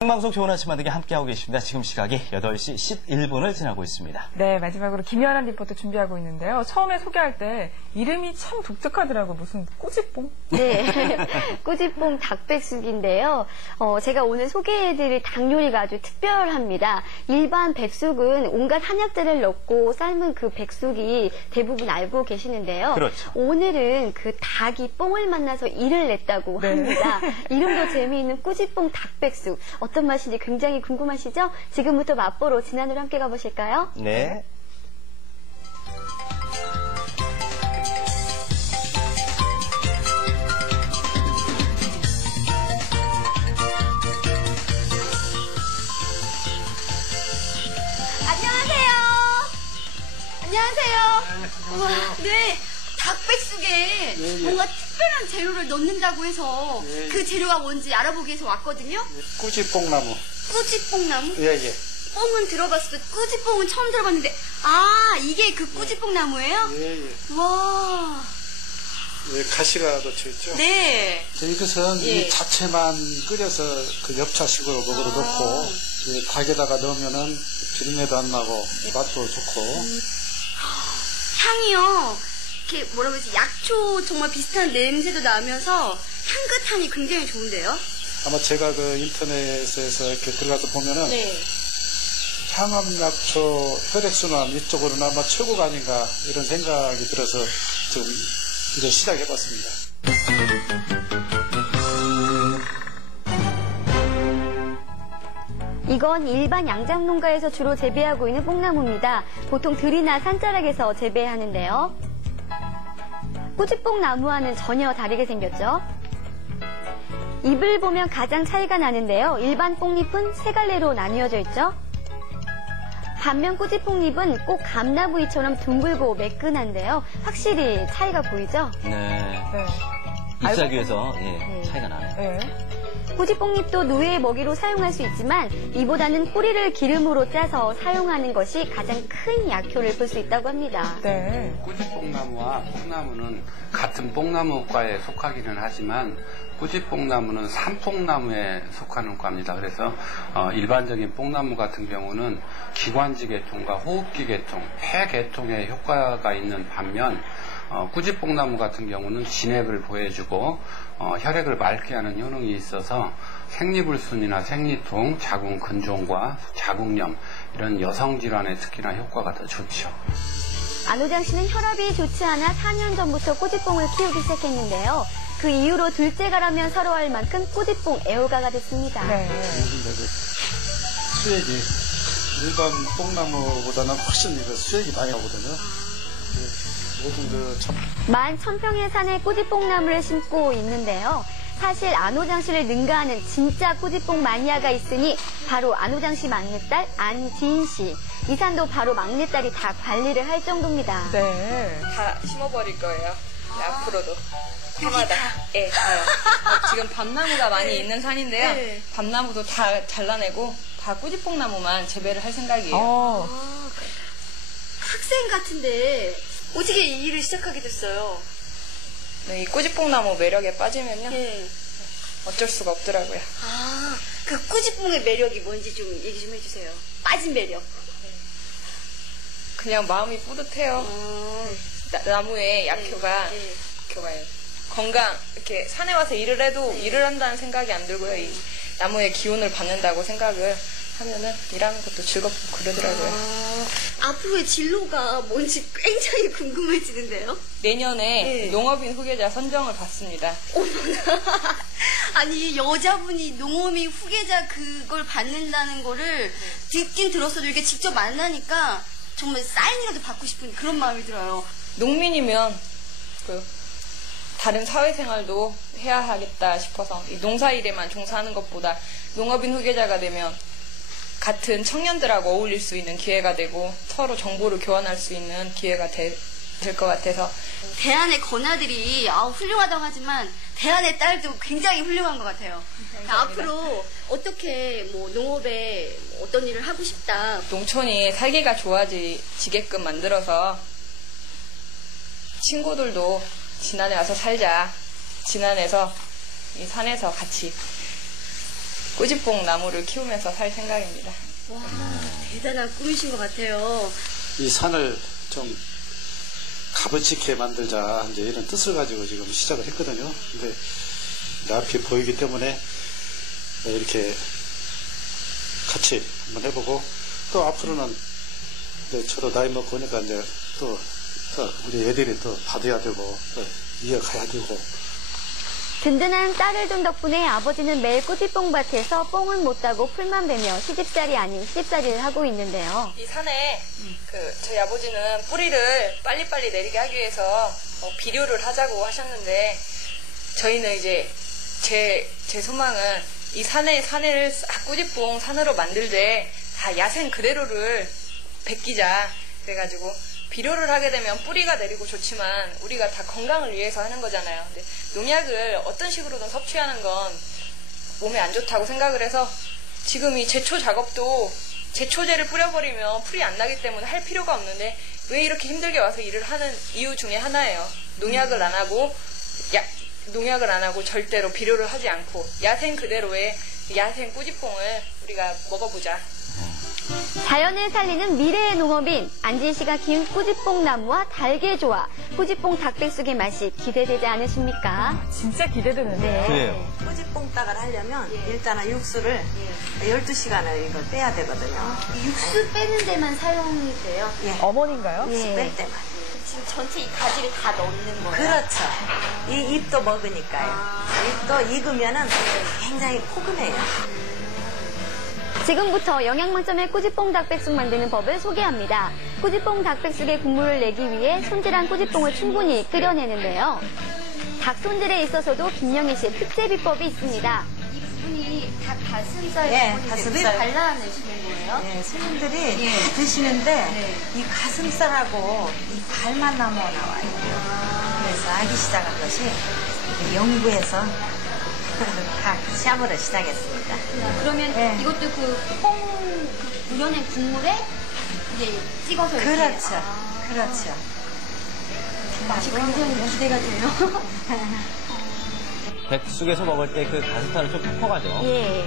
생방송 좋은 아침 만들기 함께하고 계십니다. 지금 시각이 8시 11분을 지나고 있습니다. 네, 마지막으로 김연한 리포터 준비하고 있는데요. 처음에 소개할 때 이름이 참 독특하더라고요. 무슨 꾸지뽕? 네, 꾸지뽕 닭백숙인데요. 제가 오늘 소개해드릴 닭 요리가 아주 특별합니다. 일반 백숙은 온갖 한약재를 넣고 삶은 그 백숙이 대부분 알고 계시는데요. 그렇죠. 오늘은 그 닭이 뽕을 만나서 이를 냈다고 합니다. 이름도 재미있는 꾸지뽕 닭백숙. 어떤 맛인지 굉장히 궁금하시죠? 지금부터 맛보러 진안으로 함께 가보실까요? 네. 안녕하세요. 안녕하세요. 우와, 네. 닭백숙에 뭔가 특별한 재료를 넣는다고 해서 그 재료가 뭔지 알아보기 위해서 왔거든요. 꾸지뽕나무. 꾸지뽕나무? 예. 뽕은 들어봤어도 꾸지뽕은 처음 들어봤는데, 아, 이게 그 꾸지뽕나무예요? 예. 와. 예, 가시가 넣혀 있죠. 네. 이것은 예. 이 자체만 끓여서 그 엽차식으로 먹으러 넣고 닭에다가 넣으면은 비린내도 안 나고 맛도 좋고. 향이요. 이렇게 뭐라고 해야지, 약초 정말 비슷한 냄새도 나면서 향긋하니 굉장히 좋은데요? 아마 제가 그 인터넷에서 이렇게 들어가서 보면은 네. 향암약초 혈액순환 이쪽으로는 아마 최고가 아닌가 이런 생각이 들어서 지금 이제 시작해봤습니다. 이건 일반 양장농가에서 주로 재배하고 있는 뽕나무입니다. 보통 들이나 산자락에서 재배하는데요. 꾸지뽕나무와는 전혀 다르게 생겼죠. 잎을 보면 가장 차이가 나는데요. 일반 뽕잎은 세 갈래로 나뉘어져 있죠. 반면 꾸지뽕잎은 꼭 감나무잎처럼 둥글고 매끈한데요. 확실히 차이가 보이죠? 네. 네. 잎사귀에서 네. 차이가 나네요. 네. 꾸지뽕잎도 누에 먹이로 사용할 수 있지만 이보다는 뿌리를 기름으로 짜서 사용하는 것이 가장 큰 약효를 볼 수 있다고 합니다. 네. 꾸지뽕나무와 뽕나무는 같은 뽕나무과에 속하기는 하지만 꾸지뽕나무는 산뽕나무에 속하는 과입니다. 그래서 일반적인 뽕나무 같은 경우는 기관지 계통과 호흡기 계통, 폐 계통에 효과가 있는 반면 꾸지뽕나무 같은 경우는 진액을 보해주고 혈액을 맑게 하는 효능이 있어서 생리불순이나 생리통, 자궁 근종과 자궁염 이런 여성 질환에 특히나 효과가 더 좋죠. 안호장 씨는 혈압이 좋지 않아 4년 전부터 꾸지뽕을 키우기 시작했는데요. 그 이후로 둘째가라면 서러워할 만큼 꾸지뽕 애호가가 됐습니다. 네. 수액이 일반 뽕나무보다는 훨씬 수액이 많이 나거든요. 모든 그 11,000평의 산에 꾸지뽕나무를 심고 있는데요. 사실 안호장 씨를 능가하는 진짜 꾸지뽕 마니아가 있으니 바로 안호장 씨 막내딸 안지인 씨. 이 산도 바로 막내딸이 다 관리를 할 정도입니다. 네. 다 심어버릴 거예요. 네, 앞으로도. 해마다. 예, 다요. 지금 밤나무가 많이 있는 산인데요. 네. 밤나무도 다 잘라내고 다 꾸지뽕나무만 재배를 할 생각이에요. 아, 학생 같은데 어떻게 이 일을 시작하게 됐어요? 네, 이 꾸지뽕나무 매력에 빠지면요. 네. 어쩔 수가 없더라고요. 아, 그 꾸지뽕의 매력이 뭔지 좀 얘기 좀 해주세요. 빠진 매력. 그냥 마음이 뿌듯해요. 나무의 약효가, 네. 약효가요. 건강, 이렇게 산에 와서 일을 해도 일을 한다는 생각이 안 들고요. 이 나무의 기운을 받는다고 생각을 하면은 일하는 것도 즐겁고 그러더라고요. 앞으로의 진로가 뭔지 굉장히 궁금해지는데요? 내년에 네. 농업인 후계자 선정을 받습니다. 어머나. 아니, 여자분이 농어민 후계자 그걸 받는다는 거를 듣긴 들었어도 이렇게 직접 만나니까 정말 사인이라도 받고 싶은 그런 마음이 들어요. 농민이면 다른 사회생활도 해야 하겠다 싶어서 이 농사일에만 종사하는 것보다 농업인 후계자가 되면 같은 청년들하고 어울릴 수 있는 기회가 되고 서로 정보를 교환할 수 있는 기회가 될 것 같아서 대안의 권아들이 훌륭하다고 하지만 대안의 딸도 굉장히 훌륭한 것 같아요. 앞으로 어떻게 뭐 농업에 어떤 일을 하고 싶다. 농촌이 살기가 좋아지게끔 만들어서 친구들도 진안에 와서 살자. 진안에서 이 산에서 같이 꾸지뽕 나무를 키우면서 살 생각입니다. 와, 대단한 꿈이신 것 같아요. 이 산을 좀 값어치게 만들자 이제 이런 뜻을 가지고 지금 시작을 했거든요. 근데 이제 앞이 보이기 때문에 이렇게 같이 한번 해보고 또 앞으로는 이제 저도 나이 먹고 오니까 이제 또 우리 애들이 또 받아야 되고 또 이어가야 되고. 든든한 딸을 둔 덕분에 아버지는 매일 꾸지뽕밭에서 뽕은 못 따고 풀만 베며 시집살이 아닌 시집살이를 하고 있는데요. 이 산에 저희 아버지는 뿌리를 빨리빨리 내리게 하기 위해서 비료를 하자고 하셨는데 저희는 이제 제 소망은 이 산을 꾸지뽕 산으로 만들되 다 야생 그대로를 베끼자. 그래가지고 비료를 하게 되면 뿌리가 내리고 좋지만 우리가 다 건강을 위해서 하는 거잖아요. 근데 농약을 어떤 식으로든 섭취하는 건 몸에 안 좋다고 생각을 해서 지금 이 제초 작업도 제초제를 뿌려버리면 풀이 안 나기 때문에 할 필요가 없는데 왜 이렇게 힘들게 와서 일을 하는 이유 중에 하나예요. 농약을 안 하고 절대로 비료를 하지 않고 야생 그대로의 야생 꾸지뽕을 우리가 먹어보자. 자연을 살리는 미래의 농업인 안진씨가 키운 꾸지뽕 나무와 달걀 조화, 꾸지뽕 닭백숙의 맛이 기대되지 않으십니까? 진짜 기대되는데요. 그래요. 꾸지뽕닭을 하려면 일단은 육수를 12시간을 이걸 빼야 되거든요. 육수 빼는 데만 사용이 돼요? 예. 어머니인가요? 예. 뺄 때만. 지금 전체 이 가지를 다 넣는 거예요? 그렇죠. 이 잎도 먹으니까요. 잎도 익으면은 굉장히 포근해요. 지금부터 영양 만점의 꾸지뽕 닭백숙 만드는 법을 소개합니다. 꾸지뽕 닭백숙의 국물을 내기 위해 손질한 꾸지뽕을 충분히 끓여내는데요. 닭 손질에 있어서도 김영희 씨의 특제 비법이 있습니다. 이 부분이 닭 가슴살 예, 부분인데 가슴살. 왜 발라내시는 거예요? 예, 손님들이 드시는데 이 가슴살하고 이 발만 나와요. 그래서 하기 시작한 것이 영구에서 닭 샤브를 시작했습니다. 그러면 예. 이것도 그 우려낸 국물에 이제 찍어서 이렇게. 그렇죠. 그렇죠. 맛이 굉장히 기대가 돼요. 백숙에서 먹을 때 그 가슴살은 좀 퍽퍽하죠. 예.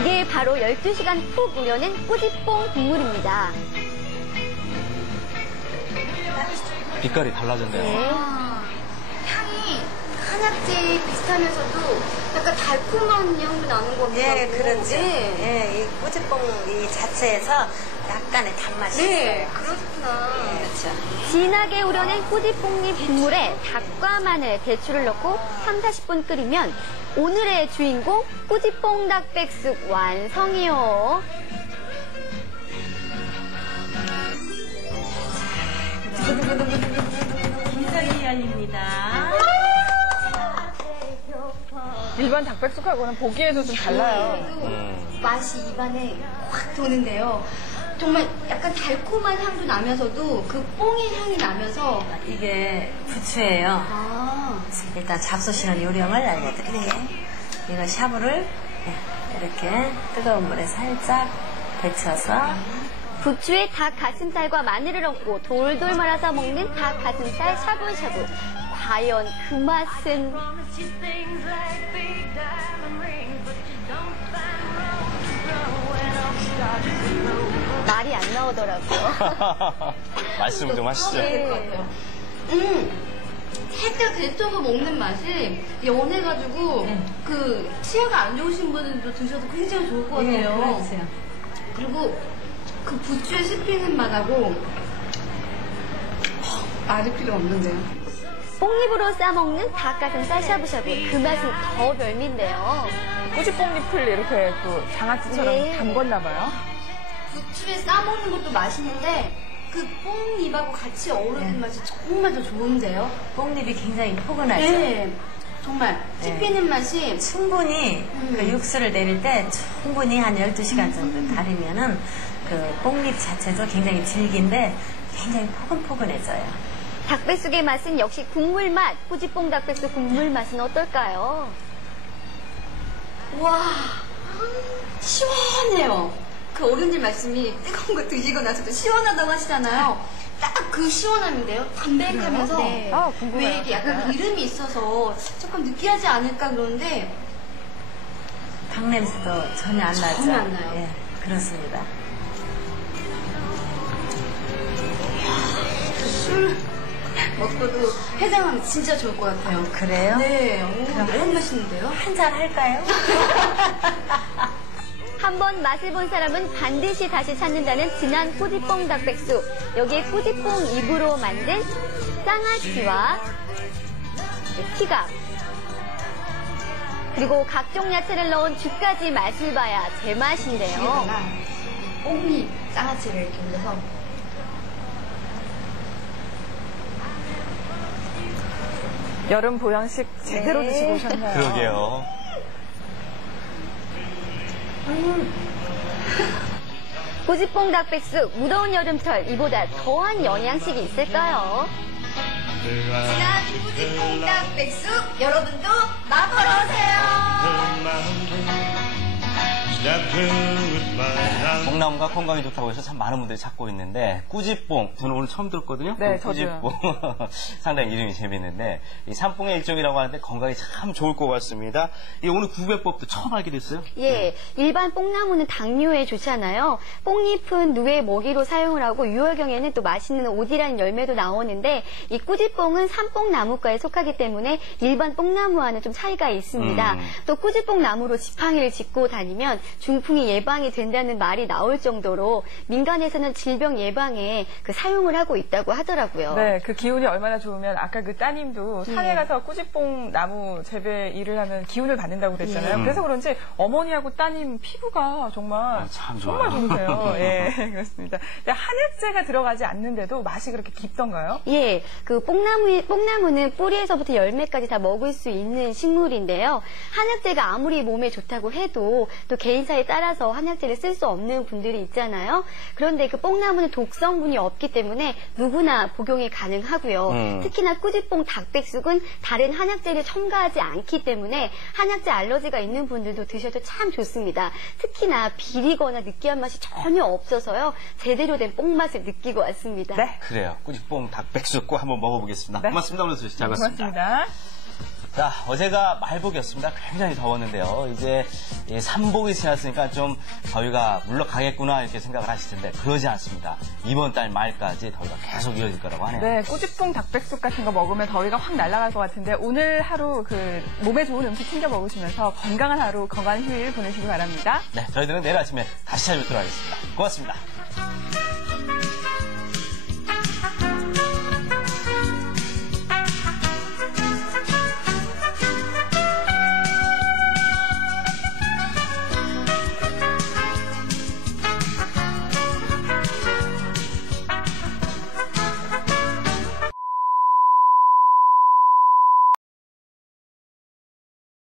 이게 바로 12시간 푹 우려낸 꾸지뽕 국물입니다. 빛깔이 달라졌네요. 예. 향이 한약재 비슷하면서도 약간 달콤한 향도 나는 것 같아요. 예, 그렇죠. 네. 예, 이 꾸지뽕 이 자체에서 약간의 단맛이 네, 있어요. 그렇구나. 그렇죠. 진하게 우려낸 꾸지뽕잎 국물에 닭과 마늘, 대추를 넣고 3-40분 끓이면 오늘의 주인공 꾸지뽕 닭백숙 완성이요. 김석이 열립니다. 일반 닭백숙하고는 보기에도 좀 달라요. 맛이 입안에 확 도는데요. 정말 약간 달콤한 향도 나면서도 그 뽕의 향이 나면서 이게 부추예요. 일단 잡수시는 요령을 알려드릴게요. 이거 샤브를 이렇게 뜨거운 물에 살짝 데쳐서 부추에 닭 가슴살과 마늘을 얹고 돌돌 말아서 먹는 닭 가슴살 샤브샤브. 과연 그 맛은? 말이 안 나오더라고요. 말씀 좀 하시죠. 네. 살짝 데쳐서 먹는 맛이 연해가지고 그 치아가 안 좋으신 분들도 드셔도 굉장히 좋을 것 같아요. 그리고 그 부추에 씹히는 맛하고 말이 필요 없는데요. 뽕잎으로 싸먹는 닭가슴살 샤브샤브. 그 맛은 더 별미인데요. 꾸지뽕잎을 이렇게 또 장아찌처럼 네. 담궜나 봐요. 부추에 싸먹는 것도 맛있는데 그 뽕잎하고 같이 어우러지는 맛이 정말 더 좋은데요. 뽕잎이 굉장히 포근하죠. 네, 정말 씹히는 맛이 충분히 그 육수를 내릴 때 충분히 한 12시간 정도 달이면은 그 뽕잎 자체도 굉장히 질긴데 굉장히 포근포근해져요. 닭백숙의 맛은 역시 국물 맛. 꾸지뽕 닭백숙 국물 맛은 어떨까요? 와 시원해요. 그 어른들 말씀이 뜨거운 거 드시고 나서도 시원하다고 하시잖아요. 딱 그 시원함인데요. 담백하면서 네. 아, 왜 궁금해요. 이게 약간 이름이 있어서 조금 느끼하지 않을까 그러는데 닭 냄새도 전혀 안 나죠? 전혀 안 나요. 예, 그렇습니다. 술 먹고도 해장하면 진짜 좋을 것 같아요. 그래요? 네, 너무 맛있는데요? 한잔 할까요? 한번 맛을 본 사람은 반드시 다시 찾는다는 진한 꾸지뽕 닭백숙. 여기에 꾸지뽕 잎으로 만든 쌍아찌와 티갑, 그리고 각종 야채를 넣은 죽까지 맛을 봐야 제맛인데요. 뽕잎 쌍아찌를 이렇게 올려서 여름 보양식 제대로 네. 드시고 오셨나요? 그러게요. 꾸지뽕 닭백숙, 무더운 여름철 이보다 더한 영양식이 있을까요? 진한 꾸지뽕닭 백숙 여러분도 맛보러 오세요. 뽕나무가 건강에 좋다고 해서 참 많은 분들이 찾고 있는데 꾸지뽕 저는 오늘 처음 들었거든요. 네, 그 꾸지뽕 상당히 이름이 재밌는데 이 산뽕의 일종이라고 하는데 건강에 참 좋을 것 같습니다. 이 오늘 구배법도 처음 알게 됐어요. 예, 일반 뽕나무는 당뇨에 좋잖아요. 뽕잎은 누에 먹이로 사용을 하고 6월경에는 또 맛있는 오디라는 열매도 나오는데 이 꾸지뽕은 산뽕나무과에 속하기 때문에 일반 뽕나무와는 좀 차이가 있습니다. 또 꾸지뽕 나무로 지팡이를 짚고 다니면 중풍이 예방이 된다는 말이 나올 정도로 민간에서는 질병 예방에 그 사용을 하고 있다고 하더라고요. 네, 그 기운이 얼마나 좋으면 아까 그 따님도 산에 가서 꾸지뽕 나무 재배 일을 하면 기운을 받는다고 그랬잖아요. 그래서 그런지 어머니하고 따님 피부가 정말 참 정말 좋아요. 좋으세요. 예, 그렇습니다. 근데 한약재가 들어가지 않는데도 맛이 그렇게 깊던가요? 예, 그 뽕나무는 뿌리에서부터 열매까지 다 먹을 수 있는 식물인데요. 한약재가 아무리 몸에 좋다고 해도 또 개인차에 따라서 한약재를 쓸 수 없는 분들이 있잖아요. 그런데 그 뽕나무는 독성분이 없기 때문에 누구나 복용이 가능하고요. 특히나 꾸지뽕 닭백숙은 다른 한약재를 첨가하지 않기 때문에 한약재 알러지가 있는 분들도 드셔도 참 좋습니다. 특히나 비리거나 느끼한 맛이 전혀 없어서요. 제대로 된 뽕맛을 느끼고 왔습니다. 네. 그래요. 꾸지뽕 닭백숙 꼭 한번 먹어보겠습니다. 네. 고맙습니다. 오늘 소식 잘 봤습니다. 고맙습니다. 자, 어제가 말복이었습니다. 굉장히 더웠는데요. 이제 이 삼복이 지났으니까 좀 더위가 물러가겠구나 이렇게 생각을 하실 텐데 그러지 않습니다. 이번 달 말까지 더위가 계속 이어질 거라고 하네요. 네, 꾸지뽕 닭백숙 같은 거 먹으면 더위가 확 날아갈 것 같은데 오늘 하루 그 몸에 좋은 음식 챙겨 먹으시면서 건강한 하루, 건강한 휴일 보내시기 바랍니다. 네, 저희들은 내일 아침에 다시 찾아뵙도록 하겠습니다. 고맙습니다.